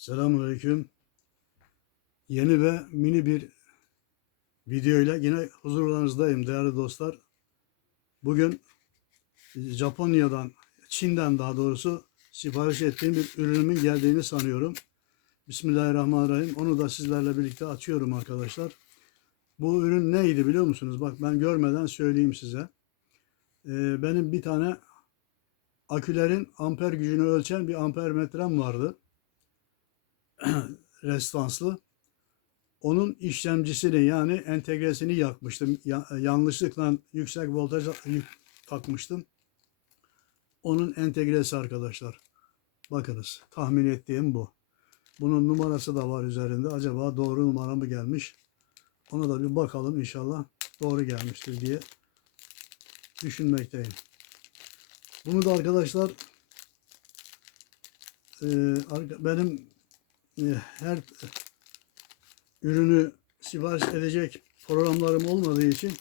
Selamünaleyküm. Yeni ve mini bir videoyla yine huzurlarınızdayım değerli dostlar. Bugün Japonya'dan, Çin'den daha doğrusu sipariş ettiğim bir ürünümün geldiğini sanıyorum. Bismillahirrahmanirrahim. Onu da sizlerle birlikte açıyorum arkadaşlar. Bu ürün neydi biliyor musunuz? Bak ben görmeden söyleyeyim size. Ee, benim bir tane akülerin amper gücünü ölçen bir amper metrem vardı. Restanslı. Onun işlemcisini yani entegresini yakmıştım. Ya- yanlışlıkla yüksek voltaj takmıştım. Onun entegresi arkadaşlar. Bakınız tahmin ettiğim bu. Bunun numarası da var üzerinde. Acaba doğru numara mı gelmiş? Ona da bir bakalım inşallah doğru gelmiştir diye düşünmekteyim. Bunu da arkadaşlar arka- benim her ürünü sipariş edecek programlarım olmadığı için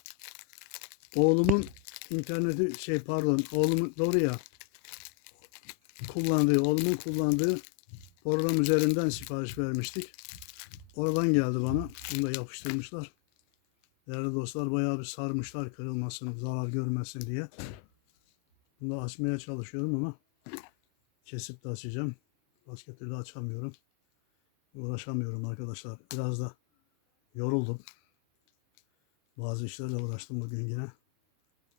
oğlumun interneti şey pardon oğlumun doğru ya kullandığı oğlumun kullandığı program üzerinden sipariş vermiştik. Oradan geldi bana. Bunu da yapıştırmışlar. Değerli dostlar bayağı bir sarmışlar kırılmasın, zarar görmesin diye. Bunu da açmaya çalışıyorum ama kesip de açacağım. Başka türlü açamıyorum. Uğraşamıyorum arkadaşlar. Biraz da yoruldum. Bazı işlerle uğraştım bugün yine.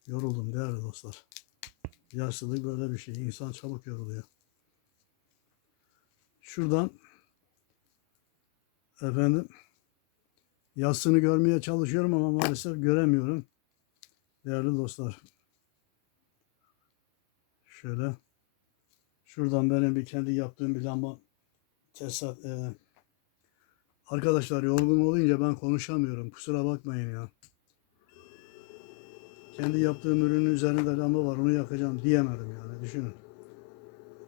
Yoruldum değerli dostlar. Yaşlılık böyle bir şey. İnsan çabuk yoruluyor. Şuradan efendim yassını görmeye çalışıyorum ama maalesef göremiyorum. Değerli dostlar. Şöyle. Şuradan benim bir kendi yaptığım bir lamba tesisat. e, arkadaşlar yorgun olunca ben konuşamıyorum. Kusura bakmayın ya. Kendi yaptığım ürünün üzerinde lamba var onu yakacağım diyemedim yani düşünün.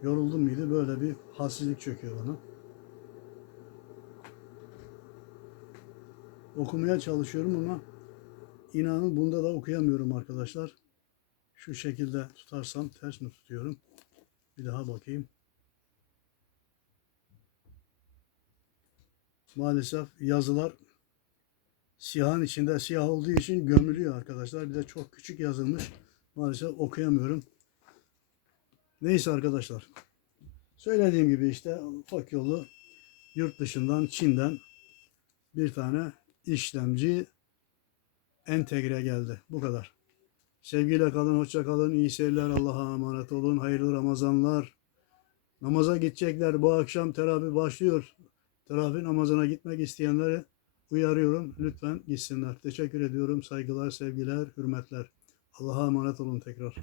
Yoruldum muydu böyle bir halsizlik çöküyor bana. Okumaya çalışıyorum ama inanın bunda da okuyamıyorum arkadaşlar. Şu şekilde tutarsam ters mi tutuyorum? Bir daha bakayım. Maalesef yazılar siyahın içinde siyah olduğu için gömülüyor arkadaşlar. Bir de çok küçük yazılmış. Maalesef okuyamıyorum. Neyse arkadaşlar. Söylediğim gibi işte ufak yolu yurt dışından Çin'den bir tane işlemci entegre geldi. Bu kadar. Sevgiyle kalın, hoşça kalın, iyi seyirler, Allah'a emanet olun, hayırlı Ramazanlar. Namaza gidecekler, bu akşam teravih başlıyor. Teravih namazına gitmek isteyenleri uyarıyorum, lütfen gitsinler. Teşekkür ediyorum, saygılar, sevgiler, hürmetler. Allah'a emanet olun tekrar.